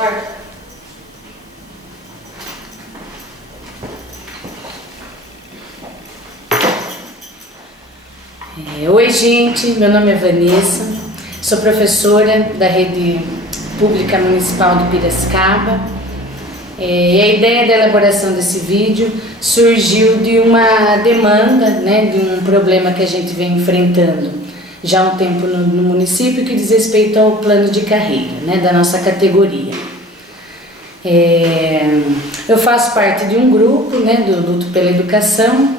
Corta. Oi gente, meu nome é Vanessa, sou professora da Rede Pública Municipal de Piracicaba e a ideia da elaboração desse vídeo surgiu de uma demanda, de um problema que a gente vem enfrentando já há um tempo no município que diz respeito ao plano de carreira, da nossa categoria. Eu faço parte de um grupo, do Luto pela Educação,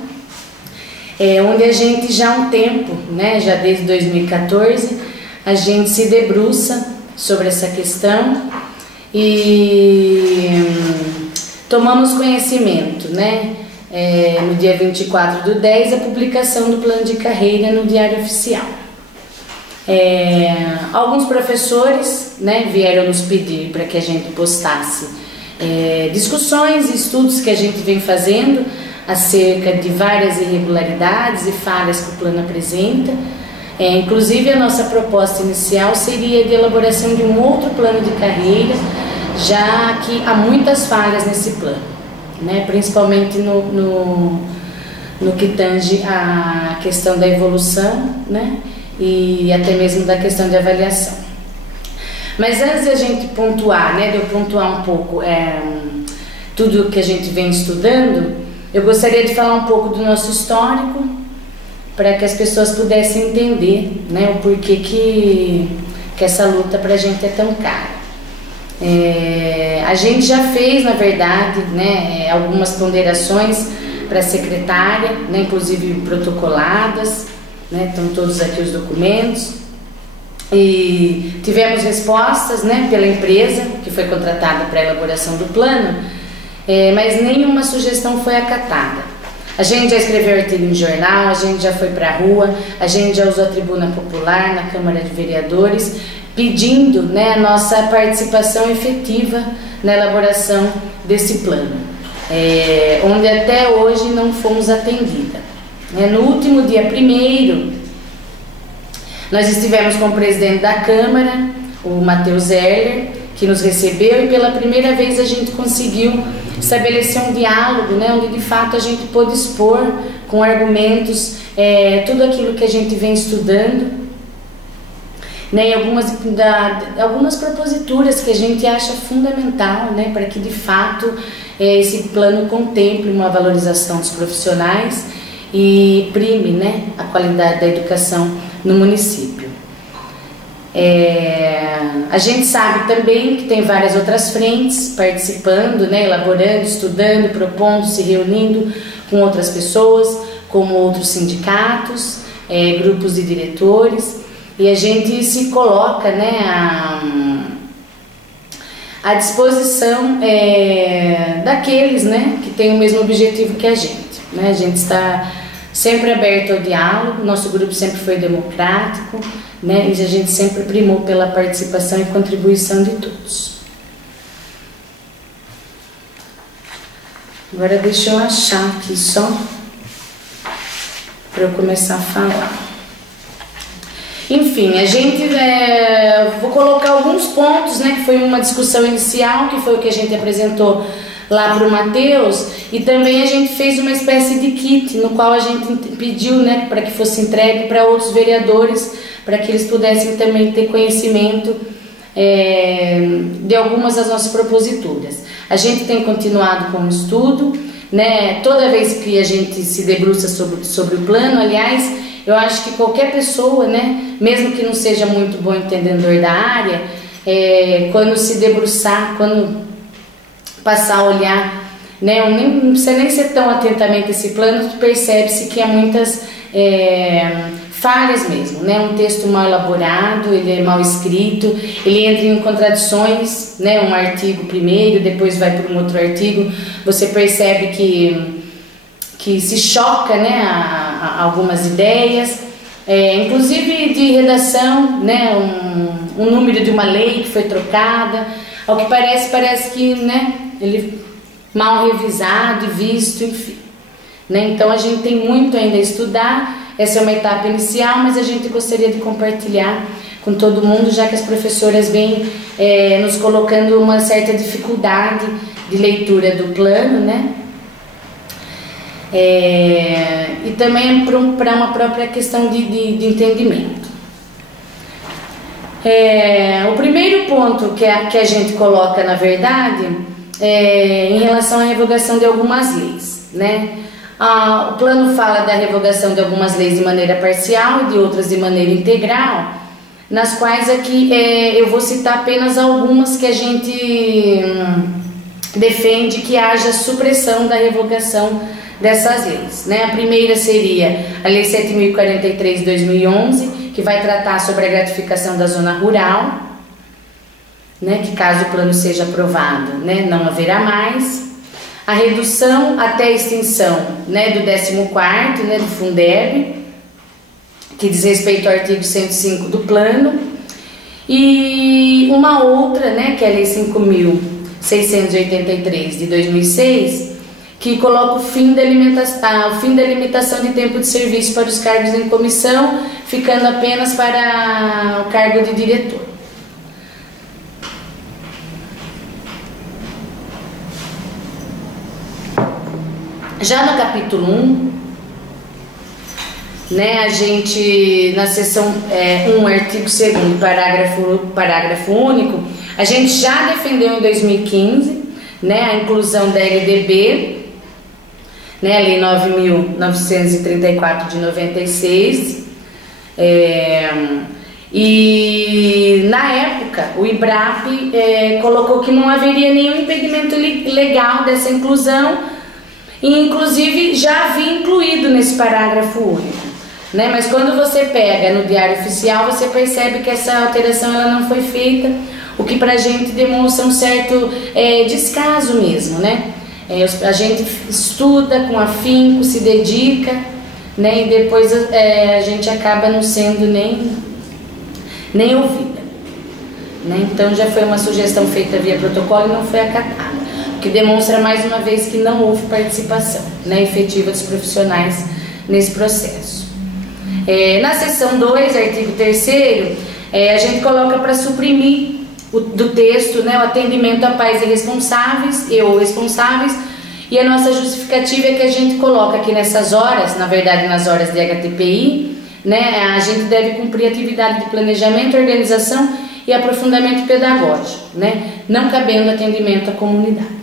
onde a gente já há um tempo, já desde 2014, a gente se debruça sobre essa questão e tomamos conhecimento, no dia 24/10, a publicação do plano de carreira no Diário Oficial. Alguns professores vieram nos pedir para que a gente postasse discussões e estudos que a gente vem fazendo acerca de várias irregularidades e falhas que o plano apresenta. Inclusive a nossa proposta inicial seria de elaboração de um outro plano de carreira, já que há muitas falhas nesse plano, principalmente no que tange a questão da evolução, e até mesmo da questão de avaliação. Mas antes de a gente pontuar, de eu pontuar um pouco tudo que a gente vem estudando, eu gostaria de falar um pouco do nosso histórico, para que as pessoas pudessem entender o porquê que essa luta para a gente é tão cara. A gente já fez, na verdade, algumas ponderações para a secretária, inclusive protocoladas, estão todos aqui os documentos, e tivemos respostas pela empresa que foi contratada para a elaboração do plano, mas nenhuma sugestão foi acatada. A gente já escreveu artigo em jornal, a gente já foi para a rua, a gente já usou a tribuna popular na Câmara de Vereadores, pedindo a nossa participação efetiva na elaboração desse plano, onde até hoje não fomos atendida. No último dia 1º, nós estivemos com o presidente da Câmara, o Matheus Erler, que nos recebeu, e pela primeira vez a gente conseguiu estabelecer um diálogo, onde de fato a gente pôde expor com argumentos tudo aquilo que a gente vem estudando, e algumas proposituras que a gente acha fundamental, para que de fato esse plano contemple uma valorização dos profissionais e prime a qualidade da educação no município. A gente sabe também que tem várias outras frentes participando, elaborando, estudando, propondo, se reunindo com outras pessoas, como outros sindicatos, grupos de diretores, e a gente se coloca à disposição daqueles que têm o mesmo objetivo que a gente. A gente está sempre aberto ao diálogo, nosso grupo sempre foi democrático, e a gente sempre primou pela participação e contribuição de todos. Agora deixa eu achar aqui só para eu começar a falar. Enfim, a gente vou colocar alguns pontos, que foi uma discussão inicial, que foi o que a gente apresentou lá para o Matheus, e também a gente fez uma espécie de kit, no qual a gente pediu para que fosse entregue para outros vereadores, para que eles pudessem também ter conhecimento de algumas das nossas proposituras. A gente tem continuado com o estudo, toda vez que a gente se debruça sobre o plano. Aliás, eu acho que qualquer pessoa, mesmo que não seja muito bom entendedor da área, quando se debruçar, quando passar a olhar, não precisa nem ser tão atentamente esse plano, percebe-se que há muitas falhas mesmo, um texto mal elaborado, ele é mal escrito, ele entra em contradições, um artigo primeiro, depois vai para um outro artigo, você percebe que se choca, a algumas ideias, inclusive de redação, um número de uma lei que foi trocada, ao que parece que ele mal revisado e visto, enfim. Então a gente tem muito ainda a estudar. Essa é uma etapa inicial, mas a gente gostaria de compartilhar com todo mundo, já que as professoras vêm nos colocando uma certa dificuldade de leitura do plano, né? E também para uma própria questão de entendimento. O primeiro ponto que a gente coloca, na verdade, em relação à revogação de algumas leis, né? O plano fala da revogação de algumas leis de maneira parcial e de outras de maneira integral, nas quais aqui eu vou citar apenas algumas que a gente defende que haja supressão da revogação dessas leis, né? A primeira seria a Lei 7.043 de 2011, que vai tratar sobre a gratificação da zona rural, né? Que caso o plano seja aprovado, né, não haverá mais. A redução até a extinção, né, do 14º, né, do Fundeb, que diz respeito ao artigo 105 do plano, e uma outra, né, que é a Lei 5.683 de 2006, que coloca o fim da limitação de tempo de serviço para os cargos em comissão, ficando apenas para o cargo de diretor. Já no capítulo 1, né, a gente, na seção 1, artigo 2º, parágrafo único, a gente já defendeu em 2015, né, a inclusão da LDB, né, a Lei 9.934 de 96, e na época o IBRAP colocou que não haveria nenhum impedimento legal dessa inclusão, e inclusive já havia incluído nesse parágrafo único, né? Mas quando você pega no Diário Oficial, você percebe que essa alteração ela não foi feita, o que pra gente demonstra um certo descaso mesmo, né? A gente estuda com afinco, se dedica, né? E depois a gente acaba não sendo nem ouvida, né? Então já foi uma sugestão feita via protocolo e não foi acatada, que demonstra mais uma vez que não houve participação, né, efetiva dos profissionais nesse processo. Na seção 2, artigo 3º, a gente coloca para suprimir do texto, né, o atendimento a pais irresponsáveis ou responsáveis, e a nossa justificativa é que a gente coloca aqui nessas horas, na verdade nas horas de HTPI, né, a gente deve cumprir atividade de planejamento, organização e aprofundamento pedagógico, né, não cabendo atendimento à comunidade.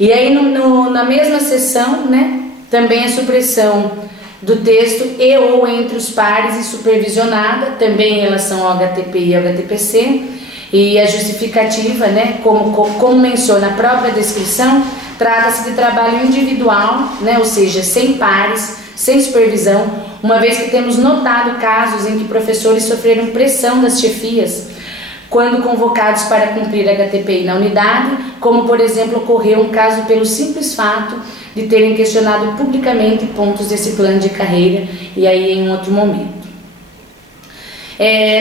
E aí na mesma sessão, né, também a supressão do texto e ou entre os pares e supervisionada, também em relação ao HTPI e ao HTPC, e a justificativa, né, como menciona a própria descrição, trata-se de trabalho individual, né, ou seja, sem pares, sem supervisão, uma vez que temos notado casos em que professores sofreram pressão das chefias quando convocados para cumprir HTPI na unidade, como por exemplo ocorreu um caso pelo simples fato de terem questionado publicamente pontos desse plano de carreira, e aí em um outro momento.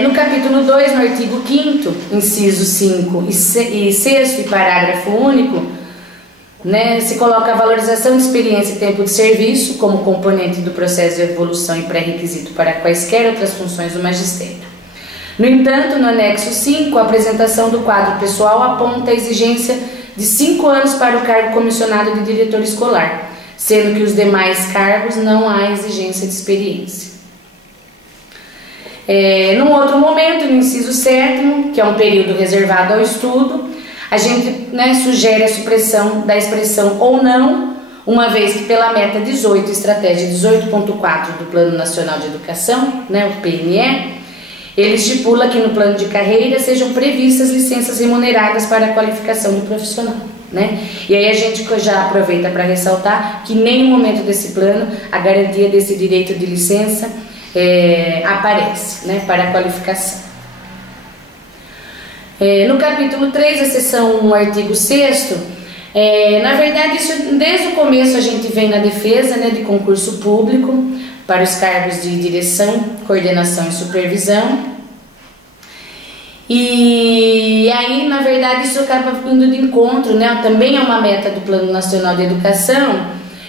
No capítulo 2, no artigo 5º, inciso 5 e 6º e parágrafo único, né, se coloca a valorização de experiência e tempo de serviço como componente do processo de evolução e pré-requisito para quaisquer outras funções do magistério. No entanto, no anexo 5, a apresentação do quadro pessoal aponta a exigência de 5 anos para o cargo comissionado de diretor escolar, sendo que os demais cargos não há exigência de experiência. Num outro momento, no inciso 7º, que é um período reservado ao estudo, a gente, né, sugere a supressão da expressão ou não, uma vez que pela meta 18, estratégia 18.4 do Plano Nacional de Educação, né, o PNE, ele estipula que no plano de carreira sejam previstas licenças remuneradas para a qualificação do profissional, né? E aí a gente já aproveita para ressaltar que em nenhum momento desse plano a garantia desse direito de licença aparece, né, para a qualificação. No capítulo 3, a seção 1, artigo 6º, na verdade isso desde o começo a gente vem na defesa, né, de concurso público para os cargos de direção, coordenação e supervisão. E aí, na verdade, isso acaba indo de encontro, né? Também é uma meta do Plano Nacional de Educação,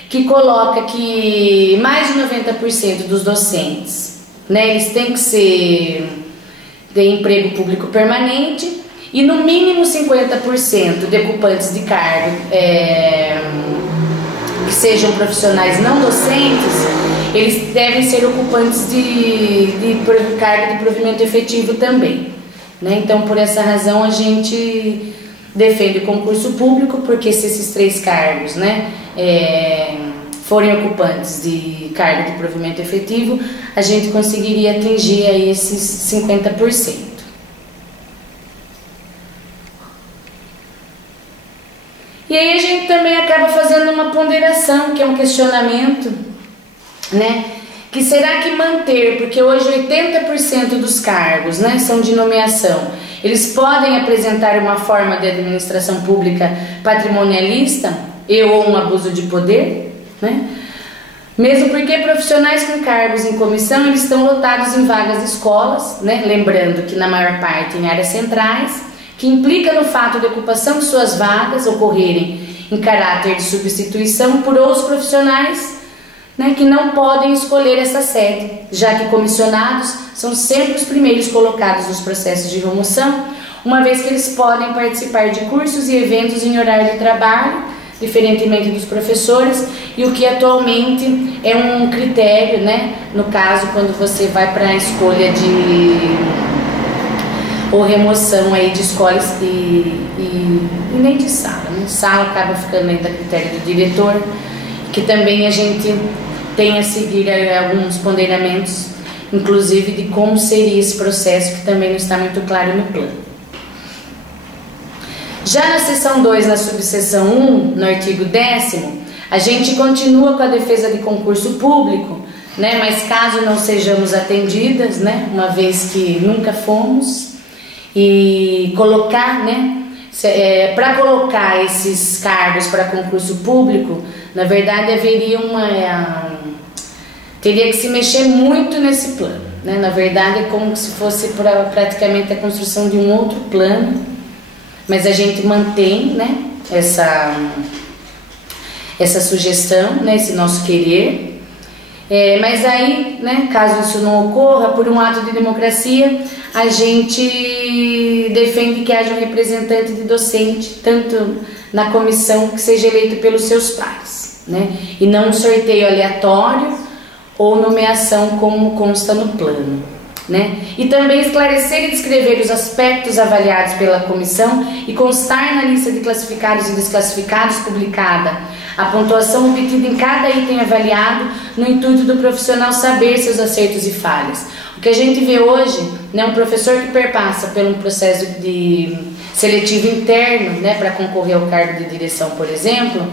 que coloca que mais de 90% dos docentes né, eles têm que ser de emprego público permanente e no mínimo 50% de ocupantes de cargo que sejam profissionais não docentes, eles devem ser ocupantes de cargo de provimento efetivo também, né? Então, por essa razão, a gente defende o concurso público, porque se esses 3 cargos, né, forem ocupantes de cargo de provimento efetivo, a gente conseguiria atingir aí esses 50%. E aí a gente também acaba fazendo uma ponderação, que é um questionamento, né? Que será que manter, porque hoje 80% dos cargos, né, são de nomeação, eles podem apresentar uma forma de administração pública patrimonialista ou um abuso de poder, né? Mesmo porque profissionais com cargos em comissão, eles estão lotados em vagas de escolas, né? Lembrando que na maior parte em áreas centrais, que implica no fato de ocupação de suas vagas ocorrerem em caráter de substituição por outros profissionais, né, que não podem escolher essa sede, já que comissionados são sempre os primeiros colocados nos processos de remoção, uma vez que eles podem participar de cursos e eventos em horário de trabalho, diferentemente dos professores, e o que atualmente é um critério, né, no caso quando você vai para a escolha de ou remoção aí de escolas e nem de sala, né? Sala acaba ficando ainda a critério do diretor, que também a gente tem a seguir alguns ponderamentos, inclusive de como seria esse processo, que também não está muito claro no plano. Já na seção 2, na subseção 1, no artigo 10º, a gente continua com a defesa de concurso público, né? Mas caso não sejamos atendidas, né, uma vez que nunca fomos, e colocar, né, para colocar esses cargos para concurso público, na verdade haveria teria que se mexer muito nesse plano, né? Na verdade é como se fosse praticamente a construção de um outro plano, mas a gente mantém, né, essa sugestão, né, esse nosso querer. Mas aí, né, caso isso não ocorra, por um ato de democracia, a gente defende que haja um representante de docente, tanto na comissão, que seja eleito pelos seus pares, né, e não um sorteio aleatório ou nomeação como consta no plano, né? E também esclarecer e descrever os aspectos avaliados pela comissão e constar na lista de classificados e desclassificados publicada a pontuação obtida em cada item avaliado, no intuito do profissional saber seus acertos e falhas. O que a gente vê hoje, né, um professor que perpassa por um processo de seletivo interno, né, para concorrer ao cargo de direção, por exemplo,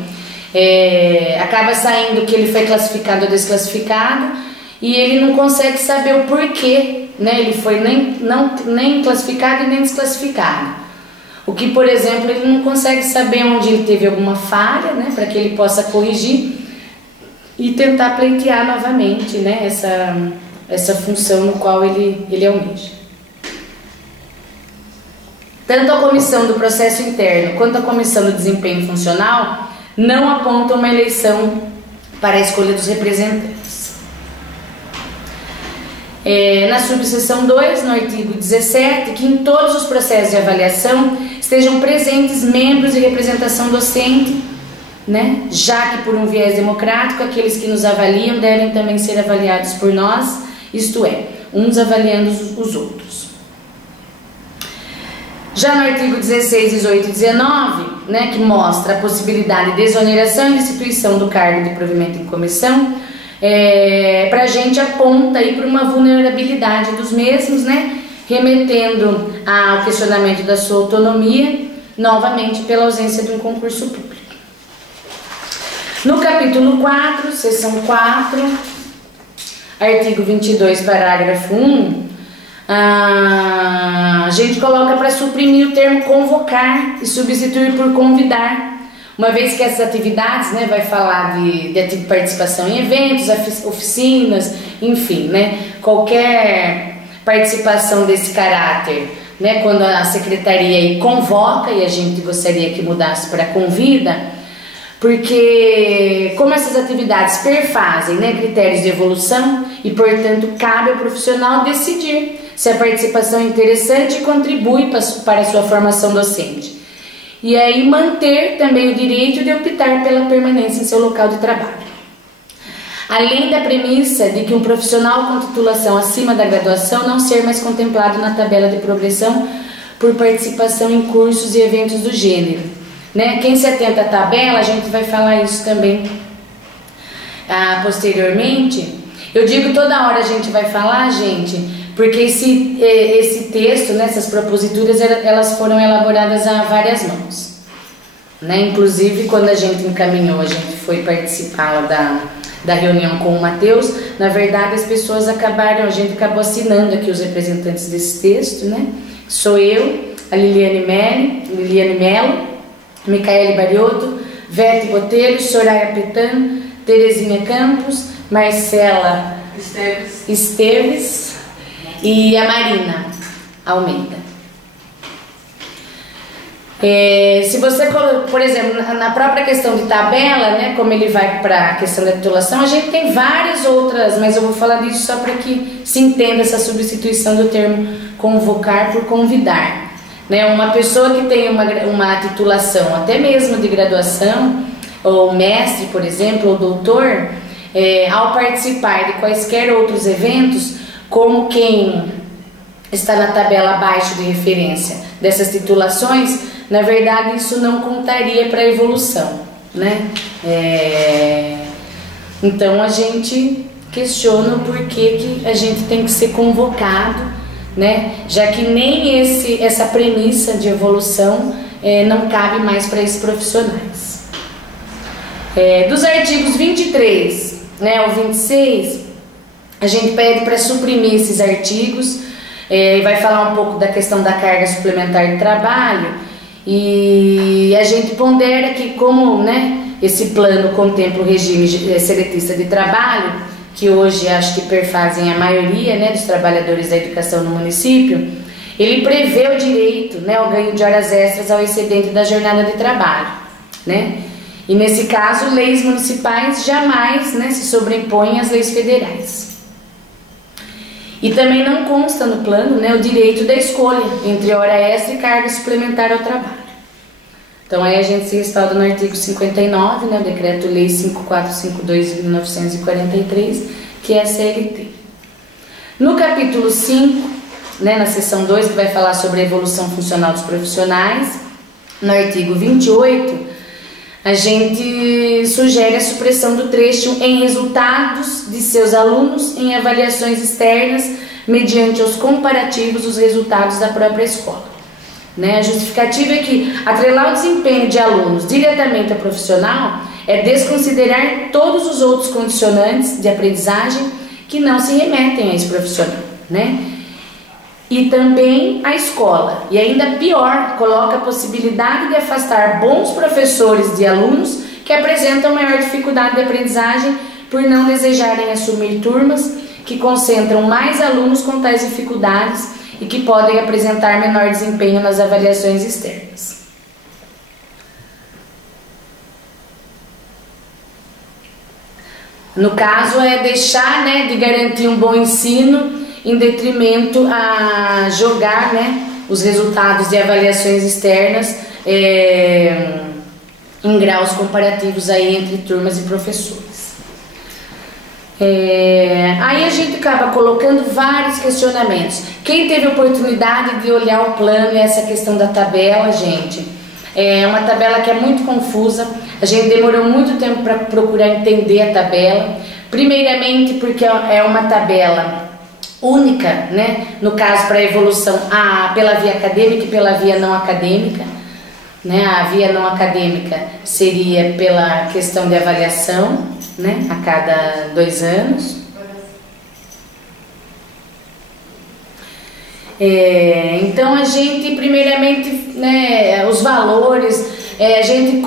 acaba saindo que ele foi classificado ou desclassificado e ele não consegue saber o porquê, né, ele foi nem classificado e nem desclassificado. O que, por exemplo, ele não consegue saber onde ele teve alguma falha, né, para que ele possa corrigir e tentar pleitear novamente, né, essa função no qual ele almeja. Tanto a comissão do processo interno quanto a comissão do desempenho funcional não apontam uma eleição para a escolha dos representantes. Na subseção 2, no artigo 17, que em todos os processos de avaliação estejam presentes membros de representação docente, né? Já que por um viés democrático, aqueles que nos avaliam devem também ser avaliados por nós, isto é, uns avaliando os outros. Já no artigo 16, 18 e 19, né, que mostra a possibilidade de exoneração e destituição do cargo de provimento em comissão, para a gente aponta aí para uma vulnerabilidade dos mesmos, né, remetendo ao questionamento da sua autonomia, novamente pela ausência de um concurso público. No capítulo 4, seção 4, artigo 22, parágrafo 1, a gente coloca para suprimir o termo convocar e substituir por convidar, uma vez que essas atividades, né, vai falar de participação em eventos, oficinas, enfim, né, qualquer participação desse caráter, né, quando a secretaria aí convoca, e a gente gostaria que mudasse para convida, porque como essas atividades perfazem, né, critérios de evolução e, portanto, cabe ao profissional decidir se a participação é interessante e contribui para a sua formação docente. E aí manter também o direito de optar pela permanência em seu local de trabalho. Além da premissa de que um profissional com titulação acima da graduação não ser mais contemplado na tabela de progressão por participação em cursos e eventos do gênero. Né? Quem se atenta à tabela, a gente vai falar isso também posteriormente. Eu digo toda hora a gente vai falar, gente, porque esse texto, né, essas proposituras, elas foram elaboradas a várias mãos. Né? Inclusive, quando a gente encaminhou, a gente foi participar da reunião com o Matheus, na verdade a gente acabou assinando aqui os representantes desse texto, né? Sou eu, a Liliane Melo, Micaele Bariotto, Vete Botelho, Soraya Petan, Terezinha Campos, Marcela Esteves e a Marina Almeida. Se você, por exemplo, na própria questão de tabela, né, como ele vai para a questão da titulação, a gente tem várias outras, mas eu vou falar disso só para que se entenda essa substituição do termo convocar por convidar. Né, uma pessoa que tem uma titulação, até mesmo de graduação, ou mestre, por exemplo, ou doutor, ao participar de quaisquer outros eventos, como quem está na tabela abaixo de referência dessas titulações, na verdade isso não contaria para a evolução, né? Então a gente questiona o porquê que a gente tem que ser convocado, né? Já que nem essa premissa de evolução não cabe mais para esses profissionais. Dos artigos 23, né, ao 26, a gente pede para suprimir esses artigos. Vai falar um pouco da questão da carga suplementar de trabalho, e a gente pondera que como, né, esse plano contempla o regime seletista de trabalho, que hoje acho que perfazem a maioria, né, dos trabalhadores da educação no município, ele prevê o direito, né, ao ganho de horas extras ao excedente da jornada de trabalho, né? E nesse caso, leis municipais jamais, né, se sobrepõem às leis federais. E também não consta no plano, né, o direito da escolha entre hora extra e carga suplementar ao trabalho. Então aí a gente se respalda no artigo 59, né, o Decreto-Lei 5452 de 1943, que é a CLT. No capítulo 5, né, na seção 2, que vai falar sobre a evolução funcional dos profissionais, no artigo 28, a gente sugere a supressão do trecho em resultados de seus alunos em avaliações externas, mediante os comparativos dos resultados da própria escola. Né? A justificativa é que atrelar o desempenho de alunos diretamente ao profissional é desconsiderar todos os outros condicionantes de aprendizagem que não se remetem a esse profissional, né? E também a escola, e ainda pior, coloca a possibilidade de afastar bons professores de alunos que apresentam maior dificuldade de aprendizagem por não desejarem assumir turmas que concentram mais alunos com tais dificuldades e que podem apresentar menor desempenho nas avaliações externas. No caso, é deixar, né, de garantir um bom ensino em detrimento a jogar, né, os resultados de avaliações externas em graus comparativos aí entre turmas e professores. Aí a gente acaba colocando vários questionamentos. Quem teve oportunidade de olhar o plano e essa questão da tabela, gente, é uma tabela que é muito confusa. A gente demorou muito tempo para procurar entender a tabela. Primeiramente porque é uma tabela única, né? No caso, para a evolução pela via acadêmica e pela via não acadêmica, né? A via não acadêmica seria pela questão de avaliação, né? A cada 2 anos. Então a gente primeiramente, né, os valores, a gente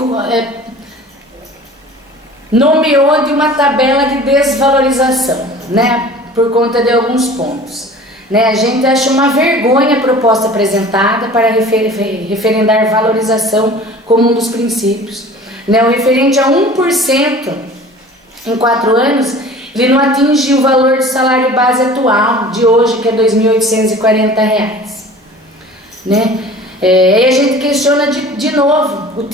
nomeou de uma tabela de desvalorização, né? Por conta de alguns pontos, né? A gente acha uma vergonha a proposta apresentada para referendar valorização como um dos princípios. né? O referente a 1% em 4 anos, ele não atinge o valor do salário base atual de hoje, que é R$ 2.840, né? E a gente questiona de novo,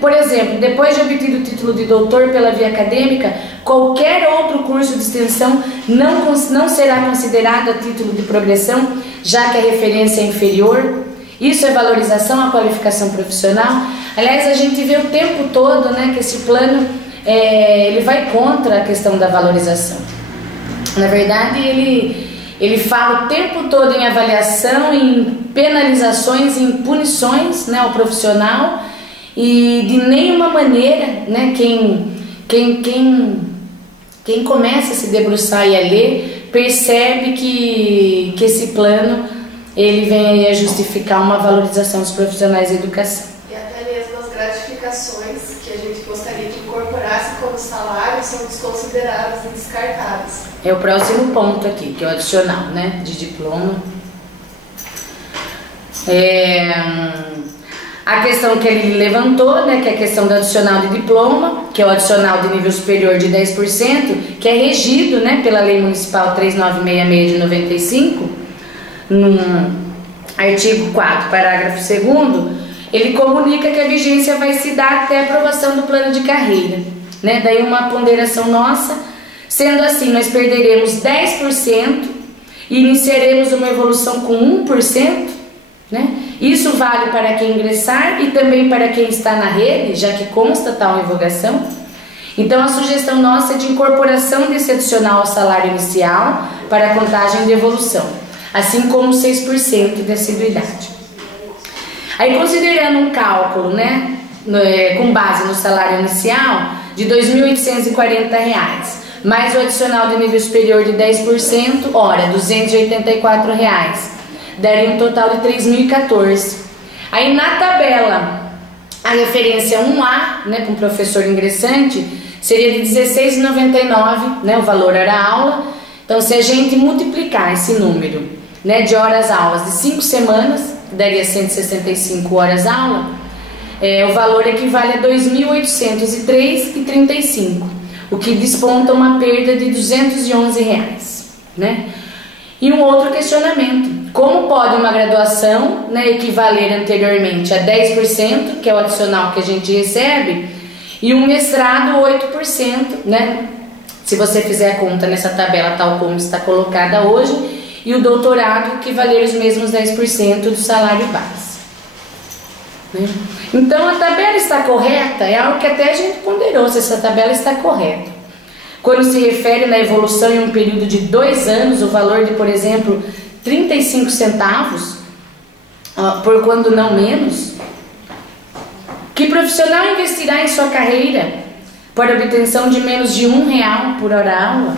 por exemplo, depois de obtido o título de doutor pela via acadêmica, qualquer outro curso de extensão não será considerado a título de progressão, já que a referência é inferior. Isso é valorização à qualificação profissional. Aliás, a gente vê o tempo todo, né, que esse plano ele vai contra a questão da valorização. Na verdade, ele fala o tempo todo em avaliação, em penalizações, em punições, né, ao profissional, e de nenhuma maneira, né, quem começa a se debruçar e a ler percebe que esse plano ele vem aí a justificar uma valorização dos profissionais da educação. E até mesmo as gratificações que a gente gostaria que incorporasse como salário são desconsideradas e descartadas. É o próximo ponto aqui, que é o adicional, né, de diploma. A questão que ele levantou, né, que é a questão do adicional de diploma, que é o adicional de nível superior de 10%, que é regido, né, pela Lei Municipal 3966 de 95, no artigo 4, parágrafo 2º, ele comunica que a vigência vai se dar até a aprovação do plano de carreira, né, daí uma ponderação nossa. Sendo assim, nós perderemos 10% e iniciaremos uma evolução com 1%, né? Isso vale para quem ingressar e também para quem está na rede, já que consta tal revogação. Então, a sugestão nossa é de incorporação desse adicional ao salário inicial para a contagem de evolução, assim como 6% de assiduidade. Aí, considerando um cálculo, né, com base no salário inicial de R$ 2.840, mais o adicional de nível superior de 10%, ora, R$ 284, daria um total de 3.014. Aí na tabela, a referência 1A, né, com professor ingressante, seria de R$ 16,99, né, o valor hora-aula. Então, se a gente multiplicar esse número, né, de horas-aulas de 5 semanas, daria 165 horas-aula, o valor equivale a R$ 2.803,35. O que desponta uma perda de R$ 211, né? E um outro questionamento: como pode uma graduação, né, equivaler anteriormente a 10%, que é o adicional que a gente recebe, e um mestrado 8%, né? Se você fizer a conta nessa tabela tal como está colocada hoje, e o doutorado equivaler os mesmos 10% do salário base, né? Então a tabela está correta, é algo que até a gente ponderou se essa tabela está correta. Quando se refere na evolução em um período de 2 anos, o valor de, por exemplo, 35 centavos, por quando não menos, que profissional investirá em sua carreira para obtenção de menos de R$1 por hora-aula?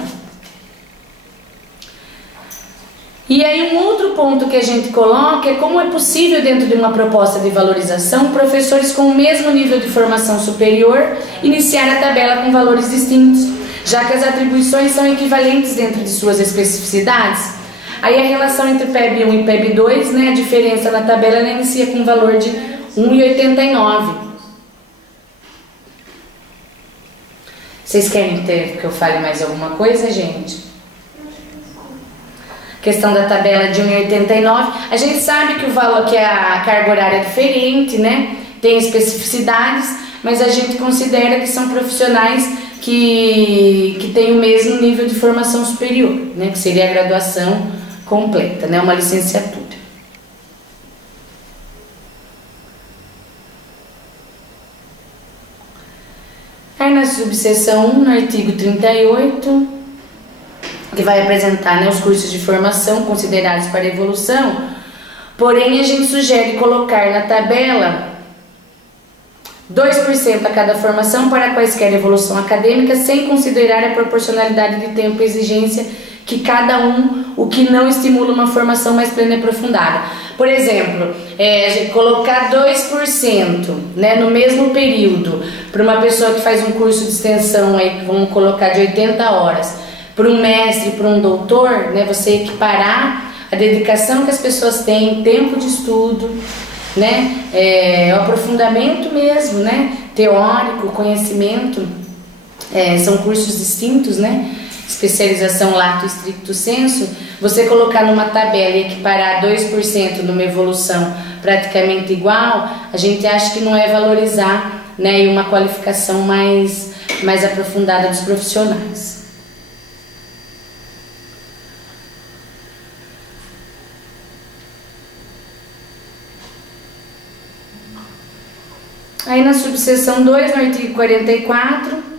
E aí um outro ponto que a gente coloca é como é possível, dentro de uma proposta de valorização, professores com o mesmo nível de formação superior iniciar a tabela com valores distintos, já que as atribuições são equivalentes dentro de suas especificidades. Aí a relação entre PEB 1 e PEB 2, né, a diferença na tabela ela inicia com um valor de 1,89. Vocês querem que eu fale mais alguma coisa, gente? Questão da tabela de 1,89, a gente sabe que o valor, que a carga horária é diferente, né? Tem especificidades, mas a gente considera que são profissionais que têm o mesmo nível de formação superior, né? Que seria a graduação completa, né? Uma licenciatura. Aí na subseção 1, no artigo 38, que vai apresentar, né, os cursos de formação considerados para evolução, porém a gente sugere colocar na tabela 2% a cada formação para quaisquer evolução acadêmica, sem considerar a proporcionalidade de tempo e exigência que cada o que não estimula uma formação mais plena e aprofundada. Por exemplo, colocar 2%, né, no mesmo período para uma pessoa que faz um curso de extensão, aí, vamos colocar de 80 horas, para um mestre, para um doutor, né, você equiparar a dedicação que as pessoas têm, tempo de estudo, né, o aprofundamento mesmo, né, teórico, conhecimento, são cursos distintos, né? Especialização lato stricto sensu, você colocar numa tabela e equiparar 2% numa evolução praticamente igual, a gente acha que não é valorizar, né, e uma qualificação mais aprofundada dos profissionais. Aí na subseção 2, no artigo 44,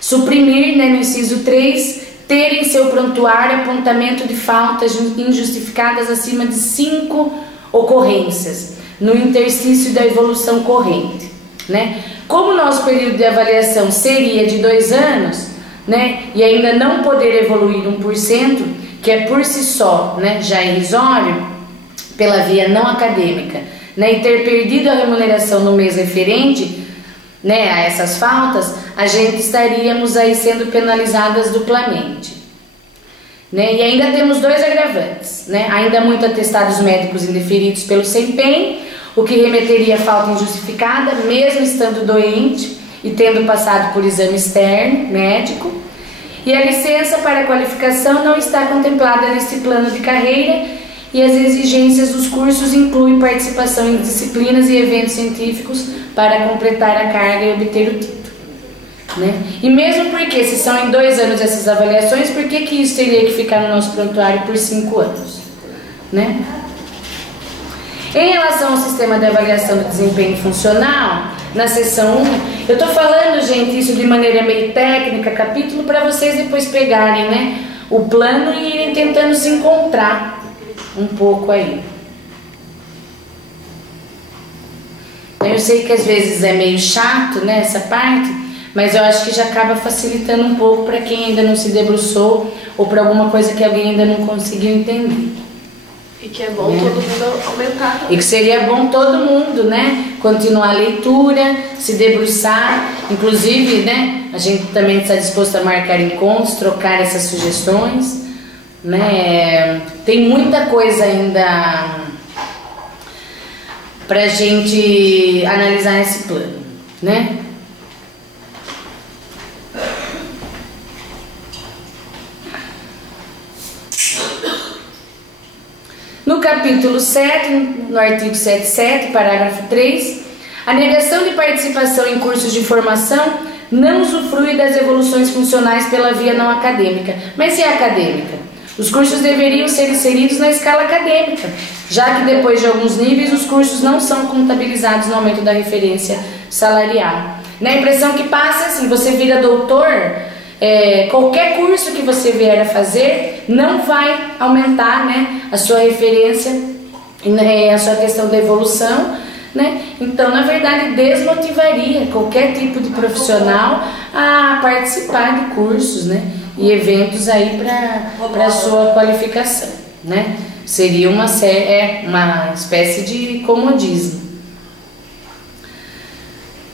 suprimir, né, no inciso 3, ter em seu prontuário apontamento de faltas injustificadas acima de 5 ocorrências, no interstício da evolução corrente, né? Como o nosso período de avaliação seria de 2 anos, né, e ainda não poder evoluir 1%, que é por si só, né, já irrisório, pela via não acadêmica, né, e ter perdido a remuneração no mês referente, né, a essas faltas, a gente estaríamos aí sendo penalizadas duplamente, né? E ainda temos 2 agravantes, né? Ainda muito atestados médicos indeferidos pelo SEMPEM, o que remeteria a falta injustificada, mesmo estando doente e tendo passado por exame externo, médico, e a licença para qualificação não está contemplada nesse plano de carreira, e as exigências dos cursos incluem participação em disciplinas e eventos científicos para completar a carga e obter o título, né? E mesmo porque, se são em 2 anos essas avaliações, por que isso teria que ficar no nosso prontuário por 5 anos, né? Em relação ao sistema de avaliação do desempenho funcional, na seção 1, eu estou falando, gente, isso de maneira meio técnica, capítulo, para vocês depois pegarem, né, o plano e irem tentando se encontrar um pouco aí. Eu sei que às vezes é meio chato, né, essa parte, mas eu acho que já acaba facilitando um pouco para quem ainda não se debruçou ou para alguma coisa que alguém ainda não conseguiu entender. E que é bom todo mundo aumentar também. E que seria bom todo mundo, né, continuar a leitura, se debruçar, inclusive, né, a gente também está disposto a marcar encontros, trocar essas sugestões, né, tem muita coisa ainda pra gente analisar nesse plano, né? No capítulo 7, no artigo 77, parágrafo 3, a negação de participação em cursos de formação não usufrui das evoluções funcionais pela via não acadêmica. Mas se é acadêmica? Os cursos deveriam ser inseridos na escala acadêmica, já que depois de alguns níveis os cursos não são contabilizados no aumento da referência salarial. Na impressão que passa, assim, você vira doutor, qualquer curso que você vier a fazer não vai aumentar, né, a sua referência, a sua questão da evolução, né? Então, na verdade, desmotivaria qualquer tipo de profissional a participar de cursos, né, e eventos aí para sua qualificação, né? Seria uma espécie de comodismo.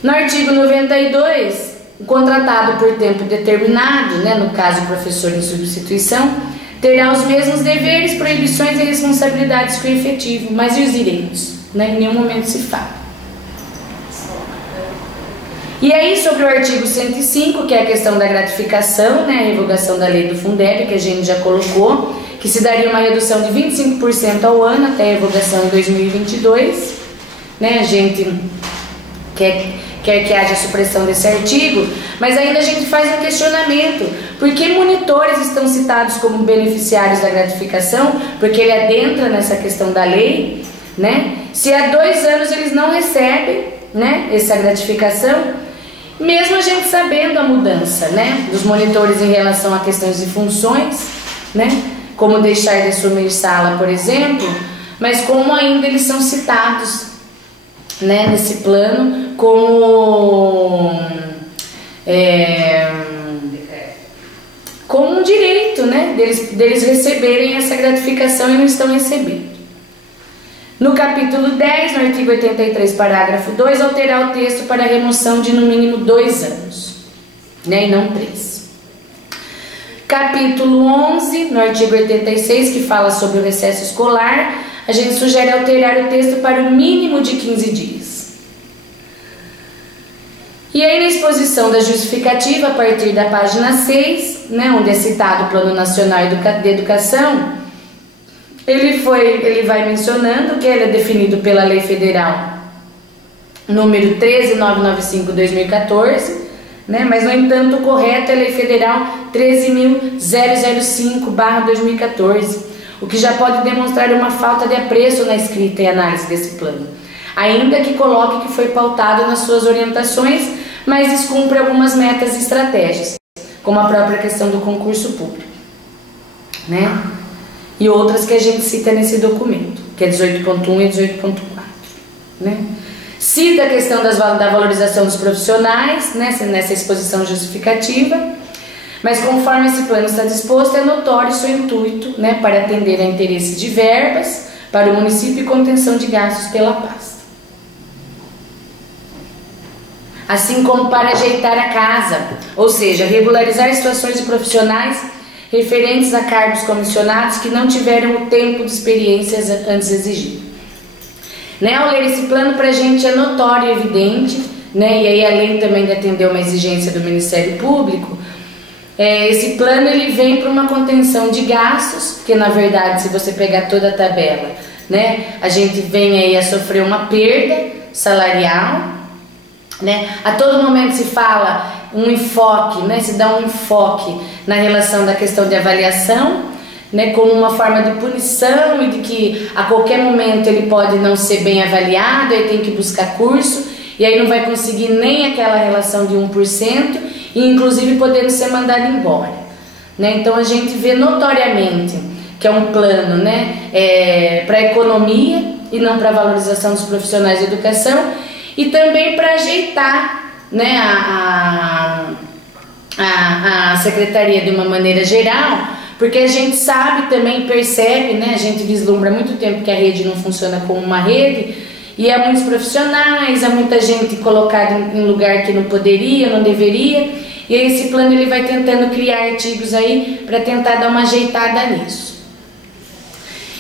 No artigo 92, o contratado por tempo determinado, né, no caso o professor em substituição, terá os mesmos deveres, proibições e responsabilidades que o efetivo, mas e os direitos? Né? Em nenhum momento se fala. E aí, sobre o artigo 105, que é a questão da gratificação, né, a revogação da lei do Fundeb, que a gente já colocou, que se daria uma redução de 25% ao ano até a revogação em 2022, né, a gente quer que haja a supressão desse artigo, mas ainda a gente faz um questionamento: por que monitores estão citados como beneficiários da gratificação? Porque ele adentra nessa questão da lei, né? Se há 2 anos eles não recebem, né, essa gratificação, mesmo a gente sabendo a mudança, né, dos monitores em relação a questões de funções, né, como deixar de assumir sala, por exemplo, mas como ainda eles são citados, né, nesse plano como um direito, né, deles receberem essa gratificação e não estão recebendo. No capítulo 10, no artigo 83, parágrafo 2, alterar o texto para remoção de no mínimo 2 anos, né, e não 3. Capítulo 11, no artigo 86, que fala sobre o recesso escolar, a gente sugere alterar o texto para o mínimo de 15 dias. E aí na exposição da justificativa, a partir da página 6, né, onde é citado o Plano Nacional de Educação, ele vai mencionando que ele é definido pela Lei Federal número 13.995/2014, né, mas no entanto o correto é a Lei Federal 13.005/2014, o que já pode demonstrar uma falta de apreço na escrita e análise desse plano, ainda que coloque que foi pautado nas suas orientações, mas descumpre algumas metas e estratégias, como a própria questão do concurso público, né? E outras que a gente cita nesse documento, que é 18.1 e 18.4, né? Cita a questão da valorização dos profissionais, né, nessa exposição justificativa, mas conforme esse plano está disposto, é notório seu intuito, né, para atender a interesses de verbas para o município e contenção de gastos pela pasta. Assim como para ajeitar a casa, ou seja, regularizar situações de profissionais referentes a cargos comissionados que não tiveram o tempo de experiências antes exigido. Né, ao ler esse plano, para a gente é notório e evidente, né, e aí além também de atender uma exigência do Ministério Público, esse plano ele vem para uma contenção de gastos, porque na verdade, se você pegar toda a tabela, né, a gente vem aí a sofrer uma perda salarial, né, a todo momento se fala um enfoque, né, se dá um enfoque na relação da questão de avaliação, né, como uma forma de punição e de que a qualquer momento ele pode não ser bem avaliado, aí tem que buscar curso, e aí não vai conseguir nem aquela relação de 1%, e inclusive podendo ser mandado embora, né? Então a gente vê notoriamente que é um plano, né, para a economia e não para a valorização dos profissionais de educação, e também para ajeitar, né, a secretaria de uma maneira geral, porque a gente sabe também, percebe, né, a gente vislumbra há muito tempo que a rede não funciona como uma rede, e há muitos profissionais, há muita gente colocada em lugar que não poderia, não deveria, e aí esse plano ele vai tentando criar artigos aí para tentar dar uma ajeitada nisso.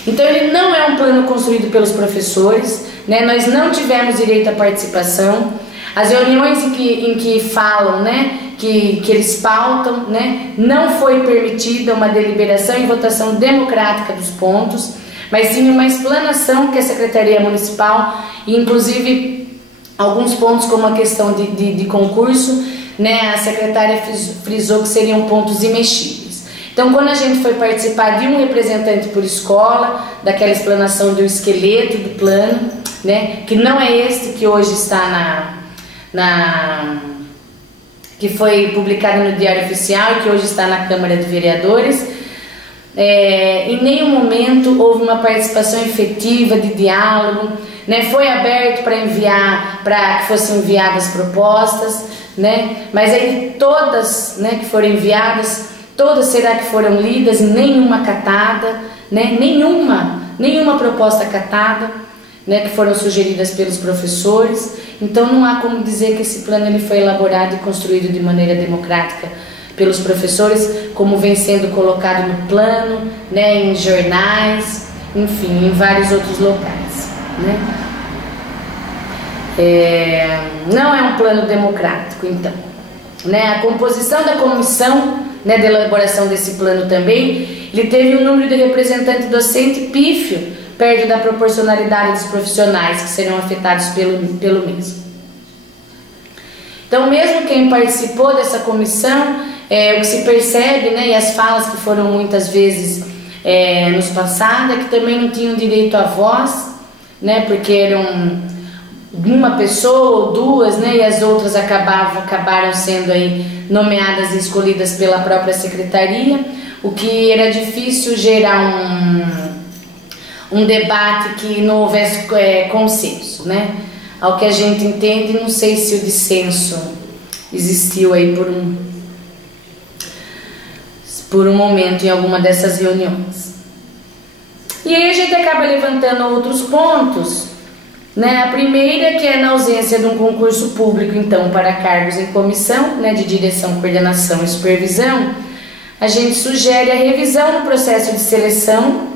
Então ele não é um plano construído pelos professores, né, nós não tivemos direito à participação, as reuniões em que falam, né, que eles pautam, né, não foi permitida uma deliberação e votação democrática dos pontos, mas sim uma explanação que a Secretaria Municipal, e inclusive alguns pontos como a questão de concurso, né, a secretária frisou que seriam pontos imexíveis. Então, quando a gente foi participar de um representante por escola, daquela explanação do esqueleto do plano, né, que não é este que hoje está que foi publicado no Diário Oficial e que hoje está na Câmara de Vereadores, em nenhum momento houve uma participação efetiva de diálogo, né? Foi aberto para que fossem enviadas propostas, né? Mas aí todas, né, que foram enviadas, todas será que foram lidas, nenhuma acatada, né? Nenhuma proposta acatada, né, que foram sugeridas pelos professores. Então não há como dizer que esse plano ele foi elaborado e construído de maneira democrática pelos professores, como vem sendo colocado no plano, né, em jornais, enfim, em vários outros locais, né? Não é um plano democrático, então, né? A composição da comissão, né, de elaboração desse plano também, ele teve um número de representante docente pífio, perto da proporcionalidade dos profissionais que serão afetados pelo mesmo. Então, mesmo quem participou dessa comissão, o que se percebe, né, e as falas que foram muitas vezes nos passados, é que também não tinham direito à voz, né, porque eram uma pessoa ou duas, né, e as outras acabaram sendo aí nomeadas e escolhidas pela própria secretaria, o que era difícil gerar um debate que não houvesse consenso, né? Ao que a gente entende, não sei se o dissenso existiu aí por um momento em alguma dessas reuniões. E aí a gente acaba levantando outros pontos, né? A primeira, que é na ausência de um concurso público, então, para cargos em comissão, né, de direção, coordenação e supervisão, a gente sugere a revisão do processo de seleção,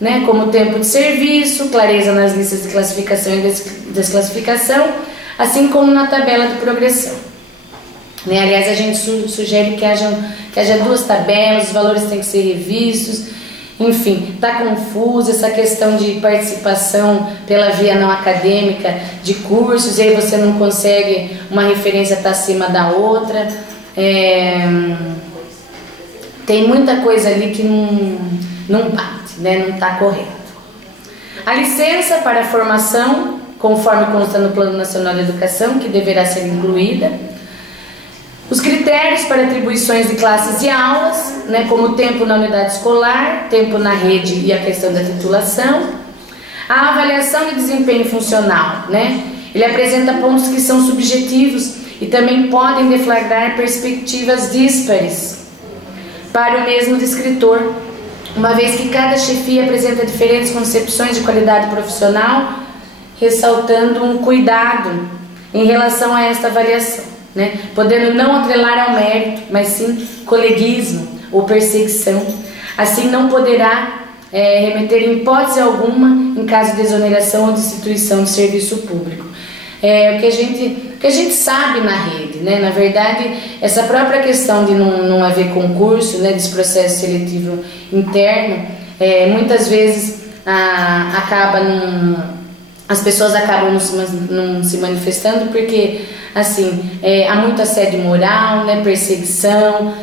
né, como tempo de serviço, clareza nas listas de classificação e desclassificação, assim como na tabela de progressão. Né? Aliás, a gente sugere que haja duas tabelas, os valores têm que ser revistos, enfim, está confuso essa questão de participação pela via não acadêmica de cursos, e aí você não consegue, uma referência está acima da outra, tem muita coisa ali que não bate, né? Não está correto. A licença para a formação, conforme consta no Plano Nacional de Educação, que deverá ser incluída. Os critérios para atribuições de classes e aulas, né, como tempo na unidade escolar, tempo na rede e a questão da titulação. A avaliação de desempenho funcional, né, ele apresenta pontos que são subjetivos e também podem deflagrar perspectivas díspares para o mesmo descritor, uma vez que cada chefia apresenta diferentes concepções de qualidade profissional, ressaltando um cuidado em relação a esta avaliação, né? Podendo não atrelar ao mérito, mas sim coleguismo ou perseguição. Assim não poderá remeter em hipótese alguma em caso de exoneração ou destituição de serviço público. O que a gente sabe na rede, né? Na verdade, essa própria questão de não haver concurso, né, desse processo seletivo interno, muitas vezes as pessoas acabam não se manifestando porque, assim, há muito assédio moral, né, perseguição,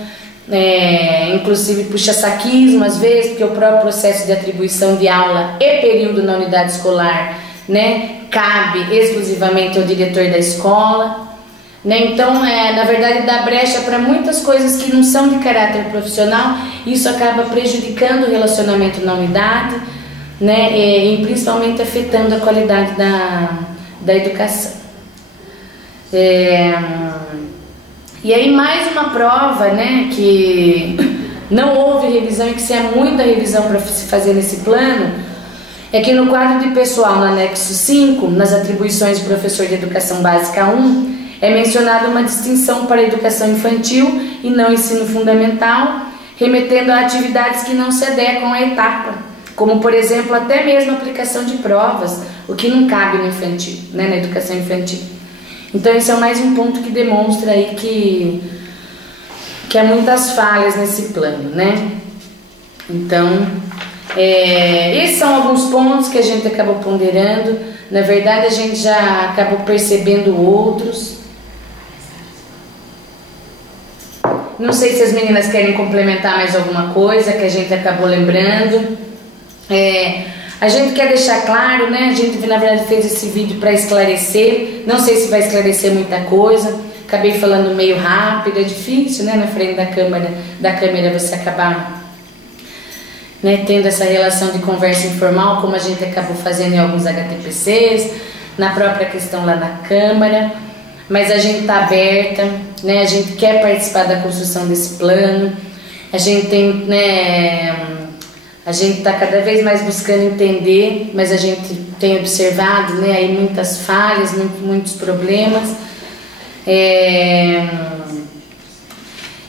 inclusive puxa-saquismo às vezes, porque o próprio processo de atribuição de aula e período na unidade escolar, né, cabe exclusivamente ao diretor da escola, né? Então, na verdade, dá brecha para muitas coisas que não são de caráter profissional, e isso acaba prejudicando o relacionamento na unidade, né? E principalmente afetando a qualidade da educação. E aí mais uma prova, né, que não houve revisão e que se há muita revisão para se fazer nesse plano, é que no quadro de pessoal, no anexo 5, nas atribuições de professor de educação básica 1, é mencionada uma distinção para a educação infantil e não ensino fundamental, remetendo a atividades que não se adequam à etapa, como, por exemplo, até mesmo a aplicação de provas, o que não cabe no infantil, né, na educação infantil. Então, esse é mais um ponto que demonstra aí que há muitas falhas nesse plano, né? Então, esses são alguns pontos que a gente acabou ponderando. Na verdade, a gente já acabou percebendo outros. Não sei se as meninas querem complementar mais alguma coisa que a gente acabou lembrando. A gente quer deixar claro, né? A gente, na verdade, fez esse vídeo para esclarecer. Não sei se vai esclarecer muita coisa. Acabei falando meio rápido, é difícil, né? Na frente da câmera você acabar, né, tendo essa relação de conversa informal, como a gente acabou fazendo em alguns HTPCs, na própria questão lá na Câmara. Mas a gente está aberta, né? A gente quer participar da construção desse plano. A gente tem, né, a gente está cada vez mais buscando entender, mas a gente tem observado, né, aí muitas falhas, muitos problemas.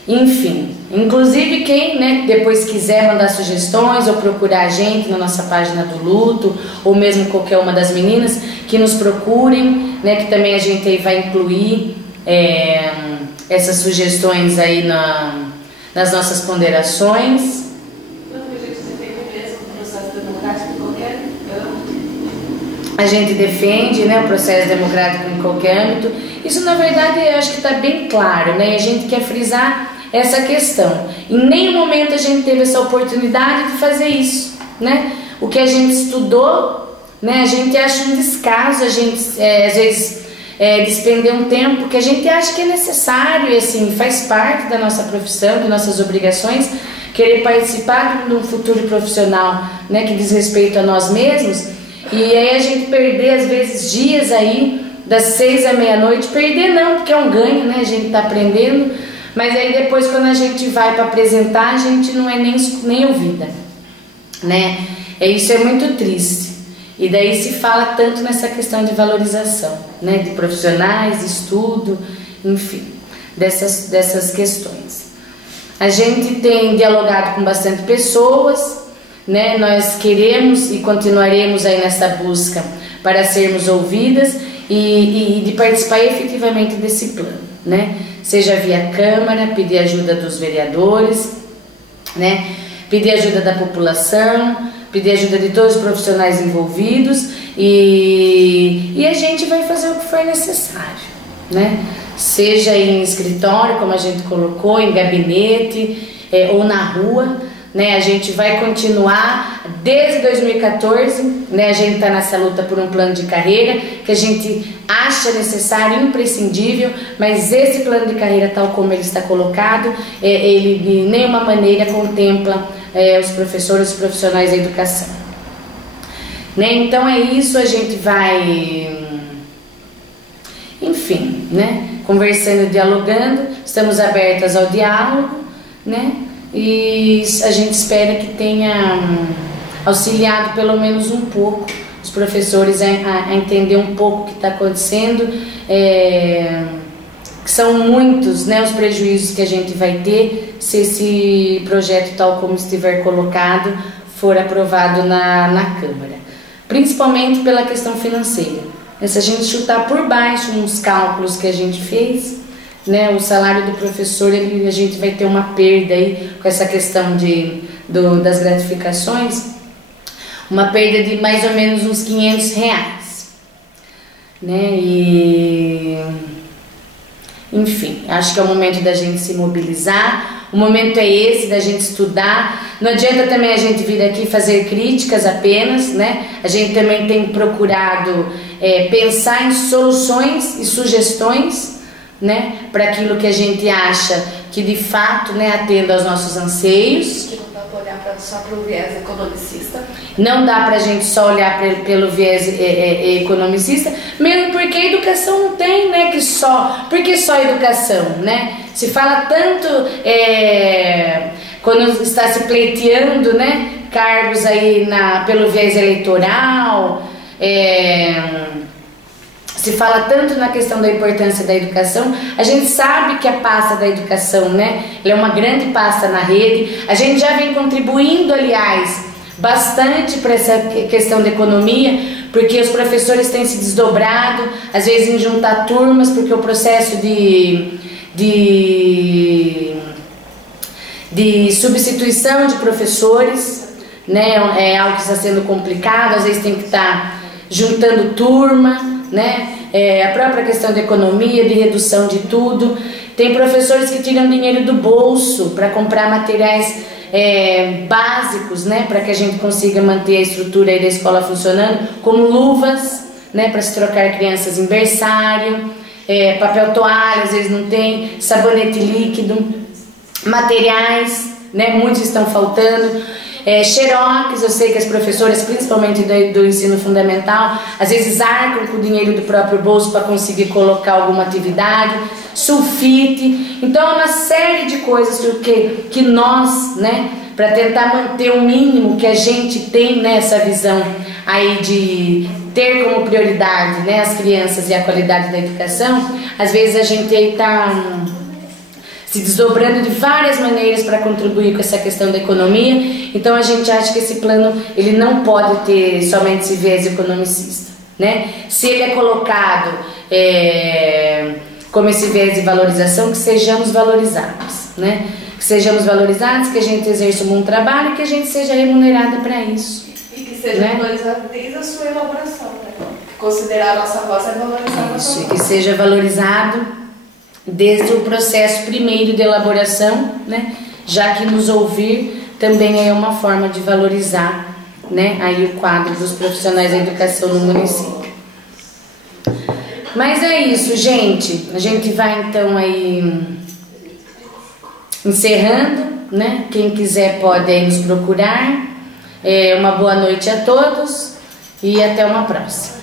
Enfim, inclusive quem, né, depois quiser mandar sugestões ou procurar a gente na nossa página do luto, ou mesmo qualquer uma das meninas, que nos procurem, né, que também a gente aí vai incluir essas sugestões aí nas nossas ponderações. A gente defende, né, o processo democrático em qualquer âmbito. Isso, na verdade, eu acho que está bem claro, né? E a gente quer frisar essa questão. Em nenhum momento a gente teve essa oportunidade de fazer isso, né? O que a gente estudou, né, a gente acha um descaso, a gente, às vezes, despender um tempo que a gente acha que é necessário e, assim, faz parte da nossa profissão, de nossas obrigações, querer participar de um futuro profissional, né, que diz respeito a nós mesmos. E aí a gente perder, às vezes, dias aí, das 6 à meia-noite, perder não, porque é um ganho, né, a gente está aprendendo, mas aí depois quando a gente vai para apresentar, a gente não é nem ouvida, né, isso é muito triste, e daí se fala tanto nessa questão de valorização, né, de profissionais, de estudo, enfim, dessas questões. A gente tem dialogado com bastante pessoas, né? Nós queremos e continuaremos aí nessa busca para sermos ouvidas e de participar efetivamente desse plano, né? Seja via Câmara, pedir ajuda dos vereadores, né? Pedir ajuda da população, pedir ajuda de todos os profissionais envolvidos e a gente vai fazer o que for necessário, né? Seja em escritório, como a gente colocou, em gabinete ou na rua, né? A gente vai continuar desde 2014, né? A gente está nessa luta por um plano de carreira que a gente acha necessário, imprescindível, mas esse plano de carreira, tal como ele está colocado, ele de nenhuma maneira contempla os professores, os profissionais da educação, né? Então é isso, a gente vai, enfim, né? Conversando, dialogando, estamos abertas ao diálogo, né? E a gente espera que tenha auxiliado pelo menos um pouco os professores a entender um pouco o que está acontecendo, que são muitos, né, os prejuízos que a gente vai ter se esse projeto, tal como estiver colocado, for aprovado na Câmara, principalmente pela questão financeira. Se a gente chutar por baixo uns cálculos que a gente fez, né, o salário do professor, a gente vai ter uma perda aí com essa questão das gratificações, uma perda de mais ou menos uns R$500, né? E enfim, acho que é o momento da gente se mobilizar, o momento é esse da gente estudar. Não adianta também a gente vir aqui fazer críticas apenas, né? A gente também tem procurado pensar em soluções e sugestões, né, para aquilo que a gente acha que de fato, né, atenda aos nossos anseios. Que não dá para olhar só para o viés economicista. Não dá para a gente só olhar pelo viés economicista, mesmo porque a educação não tem, né, porque só educação, né? Se fala tanto quando está se pleiteando, né, cargos aí pelo viés eleitoral, se fala tanto na questão da importância da educação. A gente sabe que a pasta da educação, né, ela é uma grande pasta na rede. A gente já vem contribuindo, aliás, bastante para essa questão da economia, porque os professores têm se desdobrado, às vezes em juntar turmas, porque o processo de substituição de professores, né, é algo que está sendo complicado. Às vezes tem que estar juntando turma, né? A própria questão da economia, de redução de tudo. Tem professores que tiram dinheiro do bolso para comprar materiais básicos, né, para que a gente consiga manter a estrutura aí da escola funcionando, como luvas, né, para se trocar crianças em berçário, papel toalha, às vezes não tem, sabonete líquido, materiais, né, muitos estão faltando. Xerox, eu sei que as professoras, principalmente do ensino fundamental, às vezes arcam com o dinheiro do próprio bolso para conseguir colocar alguma atividade, sulfite. Então é uma série de coisas que nós, né, para tentar manter o mínimo que a gente tem nessa visão aí de ter como prioridade, né, as crianças e a qualidade da educação, às vezes a gente está se desdobrando de várias maneiras para contribuir com essa questão da economia. Então a gente acha que esse plano ele não pode ter somente esse viés economicista, né? Se ele é colocado como esse viés de valorização, que sejamos valorizados, né? Que sejamos valorizados, que a gente exerça um bom trabalho e que a gente seja remunerada para isso. E que seja, né, valorizado desde a sua elaboração, né? Considerar a nossa voz é valorizar a nossa voz. E que seja valorizado desde o processo primeiro de elaboração, né? Já que nos ouvir também é uma forma de valorizar, né, aí o quadro dos profissionais da educação no município. Mas é isso, gente. A gente vai então aí encerrando, né? Quem quiser pode aí nos procurar. Uma boa noite a todos e até uma próxima.